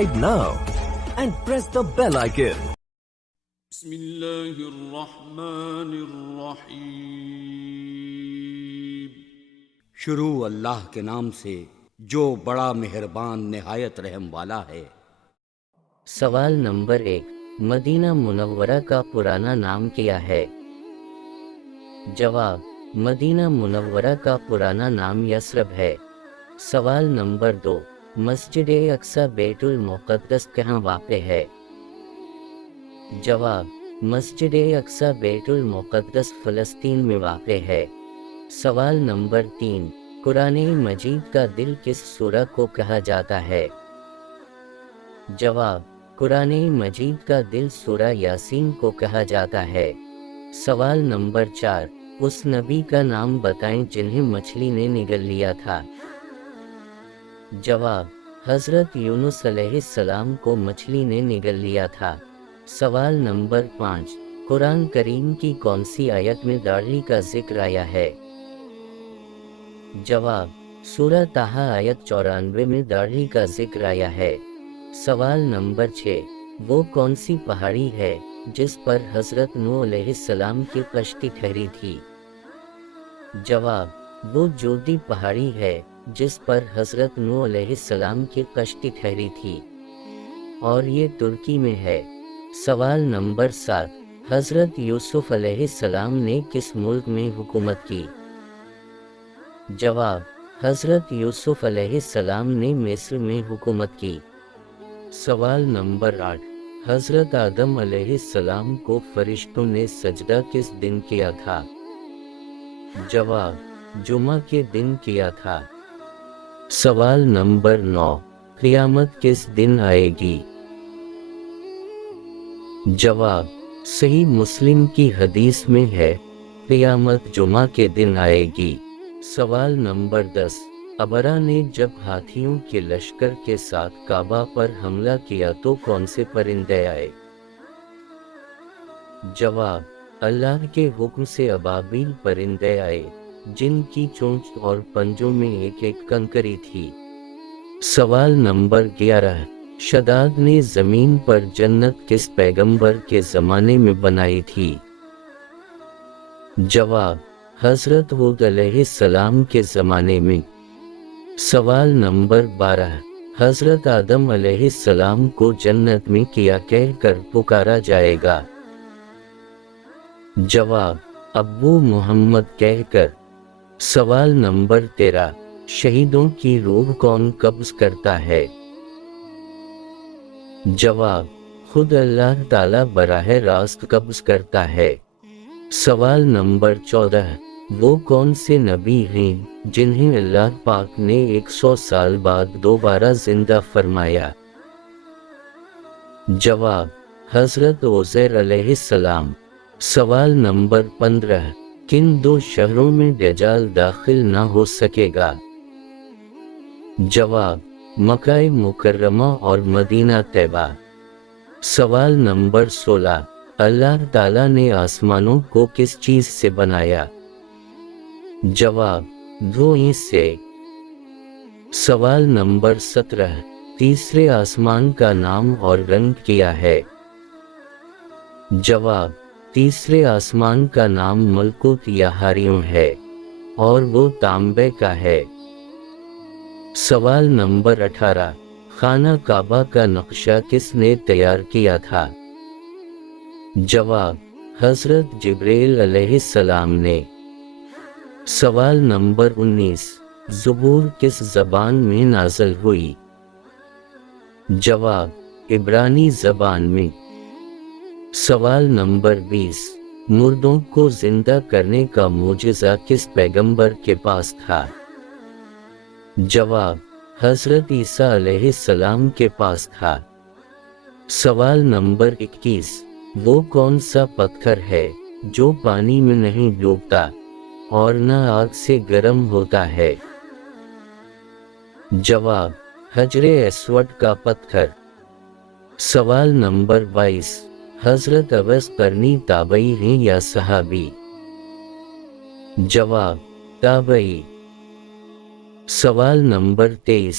subscribe now and press the bell icon. بسم اللہ الرحمن الرحیم۔ شروع اللہ کے نام سے جو بڑا مہربان نہایت رحم والا ہے۔ سوال نمبر 1، مدینہ منورہ کا پرانا نام کیا ہے؟ جواب، مدینہ منورہ کا پرانا نام یثرب ہے۔ سوال نمبر 2، مسجد اقصی بیت المقدس کہاں واقع ہے؟ جواب، مسجد اقصی بیت المقدس فلسطین میں واقع ہے۔ سوال نمبر 3، قرآن مجید کا دل کس سورہ کو کہا جاتا ہے؟ جواب، قرآن مجید کا دل سورہ یاسین کو کہا جاتا ہے۔ سوال نمبر 4، اس نبی کا نام بتائیں جنہیں مچھلی نے نگل لیا تھا۔ جواب، حضرت یونس علیہ السلام کو مچھلی نے نگل لیا تھا۔ سوال نمبر 5، قرآن کریم کی کون سی آیت میں داڑھی کا ذکر آیا ہے؟ جواب، سورہ طٰہٰ آیت 94 میں داڑھی کا ذکر آیا ہے۔ سوال نمبر 6، وہ کون سی پہاڑی ہے جس پر حضرت نوح علیہ السلام کی کشتی ٹھہری تھی؟ جواب، وہ جودی پہاڑی ہے جس پر حضرت نوح علیہ السلام کی کشتی ٹھہری تھی، اور یہ ترکی میں ہے۔ سوال نمبر 7، حضرت یوسف علیہ السلام نے کس ملک میں حکومت کی؟ جواب، حضرت یوسف علیہ السلام نے مصر میں حکومت کی۔ سوال نمبر 8، حضرت آدم علیہ السلام کو فرشتوں نے سجدہ کس دن کیا تھا؟ جواب، جمعہ کے دن کیا تھا۔ سوال نمبر 9، قیامت کس دن آئے گی؟ جواب، صحیح مسلم کی حدیث میں ہے، قیامت جمعہ کے دن آئے گی۔ سوال نمبر 10، ابرا نے جب ہاتھیوں کے لشکر کے ساتھ کعبہ پر حملہ کیا تو کون سے پرندے آئے؟ جواب، اللہ کے حکم سے ابابیل پرندے آئے جن کی چونچ اور پنجوں میں ایک ایک کنکری تھی۔ سوال نمبر 11، شداد نے زمین پر جنت کس پیغمبر کے زمانے میں بنائی تھی؟ جواب، حضرت ہود علیہ السلام کے زمانے میں۔ سوال نمبر 12، حضرت آدم علیہ السلام کو جنت میں کیا کہہ کر پکارا جائے گا؟ جواب، ابو محمد کہہ کر۔ سوال نمبر 13، شہیدوں کی روح کون قبض کرتا ہے؟ جواب، خود اللہ تعالی براہ راست قبض کرتا ہے۔ سوال نمبر 14، وہ کون سے نبی ہیں جنہیں اللہ پاک نے 100 سال بعد دوبارہ زندہ فرمایا؟ جواب، حضرت عزیر علیہ السلام۔ سوال نمبر 15، کن 2 شہروں میں دجال داخل نہ ہو سکے گا؟ جواب، مکہ مکرمہ اور مدینہ طیبہ۔ سوال نمبر 16، اللہ تعالیٰ نے آسمانوں کو کس چیز سے بنایا؟ جواب، دھوئیں سے۔ سوال نمبر 17، تیسرے آسمان کا نام اور رنگ کیا ہے؟ جواب، تیسرے آسمان کا نام ملکوت یا ہاریوں ہے، اور وہ تانبے کا ہے۔ سوال نمبر 18، خانہ کعبہ کا نقشہ کس نے تیار کیا تھا؟ جواب، حضرت جبرائیل علیہ السلام نے۔ سوال نمبر 19، زبور کس زبان میں نازل ہوئی؟ جواب، عبرانی زبان میں۔ سوال نمبر 20، مردوں کو زندہ کرنے کا معجزہ کس پیغمبر کے پاس تھا؟ جواب، حضرت عیسیٰ علیہ السلام کے پاس تھا۔ سوال نمبر 21، وہ کون سا پتھر ہے جو پانی میں نہیں ڈوبتا اور نہ آگ سے گرم ہوتا ہے؟ جواب، حجر اسود کا پتھر۔ سوال نمبر 22، حضرت اویس قرنی تابعی ہیں یا صحابی؟ جواب، تابعی۔ سوال نمبر 23،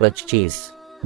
25,